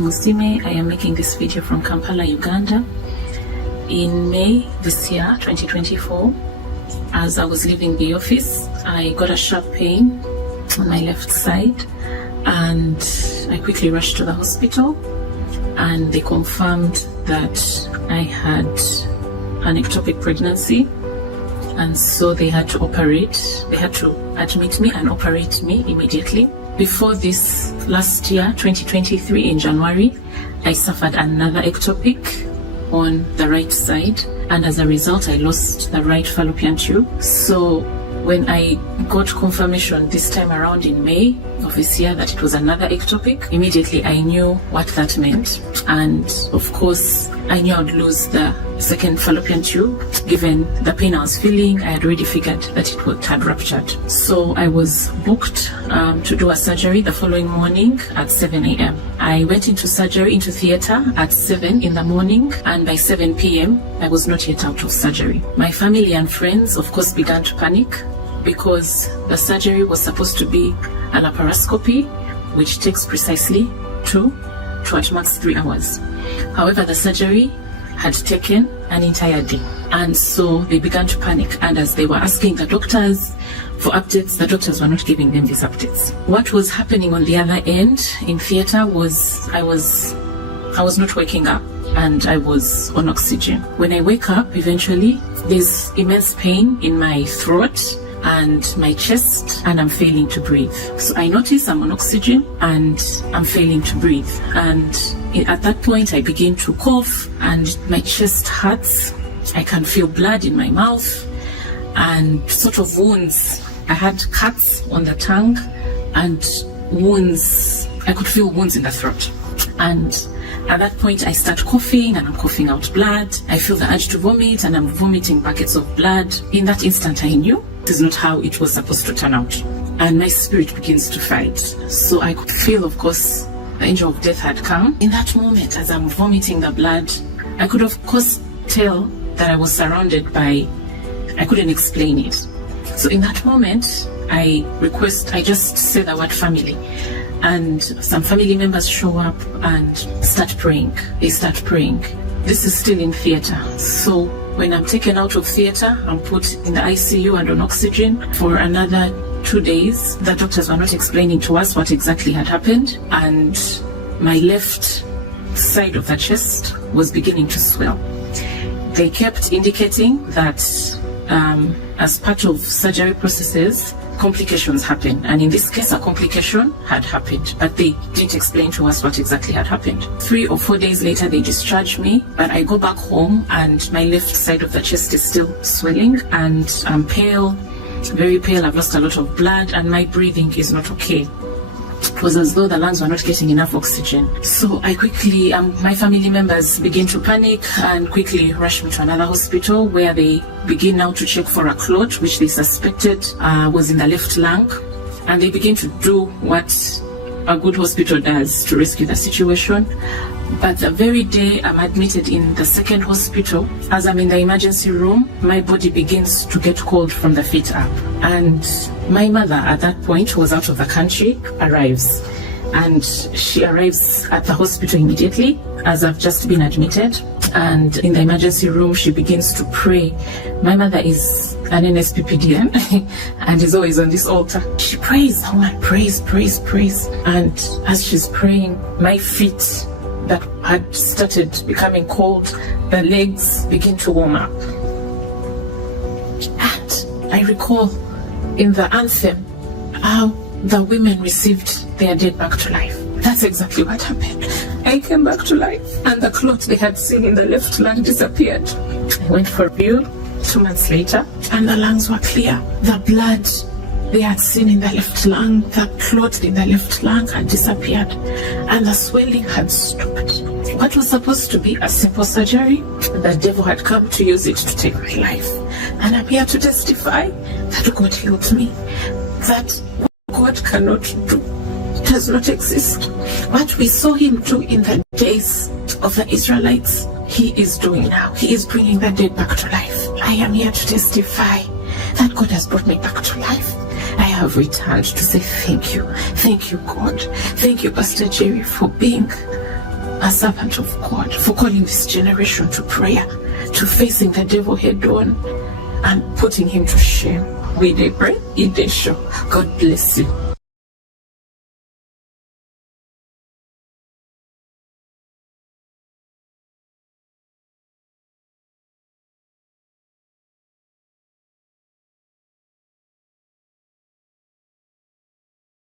Musime. I am making this video from Kampala, Uganda. In May this year, 2024, as I was leaving the office, I got a sharp pain on my left side, and I quickly rushed to the hospital, and they confirmed that I had an ectopic pregnancy, and so they had to operate. They had to admit me and operate me immediately. Before this, last year, 2023, in January, I suffered another ectopic on the right side, and as a result, I lost the right fallopian tube. So when I got confirmation this time around in May of this year that it was another ectopic, immediately I knew what that meant. And of course, I knew I would lose the second fallopian tube. Given the pain I was feeling, I had already figured that it had ruptured. So I was booked to do a surgery the following morning at 7 a.m. I went into surgery, into theater at 7 in the morning, and by 7 p.m. I was not yet out of surgery. My family and friends, of course, began to panic because the surgery was supposed to be a laparoscopy, which takes precisely 2 to at max 3 hours. However, the surgery had taken an entire day, and so they began to panic. And as they were asking the doctors for updates, the doctors were not giving them these updates. What was happening on the other end in theater was I was not waking up, and I was on oxygen. When I wake up, eventually, there's immense pain in my throat and my chest, and I'm failing to breathe. So I notice I'm on oxygen and I'm failing to breathe. And at that point, I begin to cough and my chest hurts. I can feel blood in my mouth and sort of wounds. I had cuts on the tongue and wounds. I could feel wounds in the throat. And at that point, I start coughing and I'm coughing out blood. I feel the urge to vomit and I'm vomiting buckets of blood. In that instant, I knew this is not how it was supposed to turn out. And my spirit begins to fight. So I could feel, of course, the angel of death had come. In that moment, as I'm vomiting the blood, I could, of course, tell that I was surrounded by, I couldn't explain it. So in that moment, I just say the word family. And some family members show up and start praying. They start praying. This is still in theater. So when I'm taken out of theater, I'm put in the ICU and on oxygen for another 2 days. The doctors were not explaining to us what exactly had happened. And my left side of the chest was beginning to swell. They kept indicating that as part of surgery processes, complications happen, and in this case a complication had happened, but they didn't explain to us what exactly had happened. 3 or 4 days later they discharged me, but I go back home and my left side of the chest is still swelling and I'm pale, very pale. I've lost a lot of blood and my breathing is not okay. It was as though the lungs were not getting enough oxygen. So I quickly, my family members begin to panic and quickly rush me to another hospital where they begin now to check for a clot, which they suspected was in the left lung. And they begin to do what a good hospital does to rescue the situation. But the very day I'm admitted in the second hospital, as I'm in the emergency room, my body begins to get cold from the feet up. And my mother at that point, who was out of the country, arrives. And she arrives at the hospital immediately as I've just been admitted. And in the emergency room, she begins to pray. My mother is an NSPPDN and is always on this altar. She prays, oh man, praise. And as she's praying, my feet that had started becoming cold, the legs begin to warm up. And I recall in the anthem how the women received their dead back to life. That's exactly what happened. I came back to life and the clot they had seen in the left lung disappeared. I went for review 2 months later and the lungs were clear. The blood they had seen in the left lung, the clot in the left lung had disappeared and the swelling had stopped. What was supposed to be a simple surgery, the devil had come to use it to take my life. And I'm here to testify that God healed me, that what God cannot do does not exist. What we saw him do in the days of the Israelites, he is doing now. He is bringing the dead back to life. I am here to testify that God has brought me back to life. I have returned to say thank you. Thank you, God. Thank you, Pastor Jerry, for being a servant of God, for calling this generation to prayer, to facing the devil head on and putting him to shame. We dey pray, it dey show. God bless you.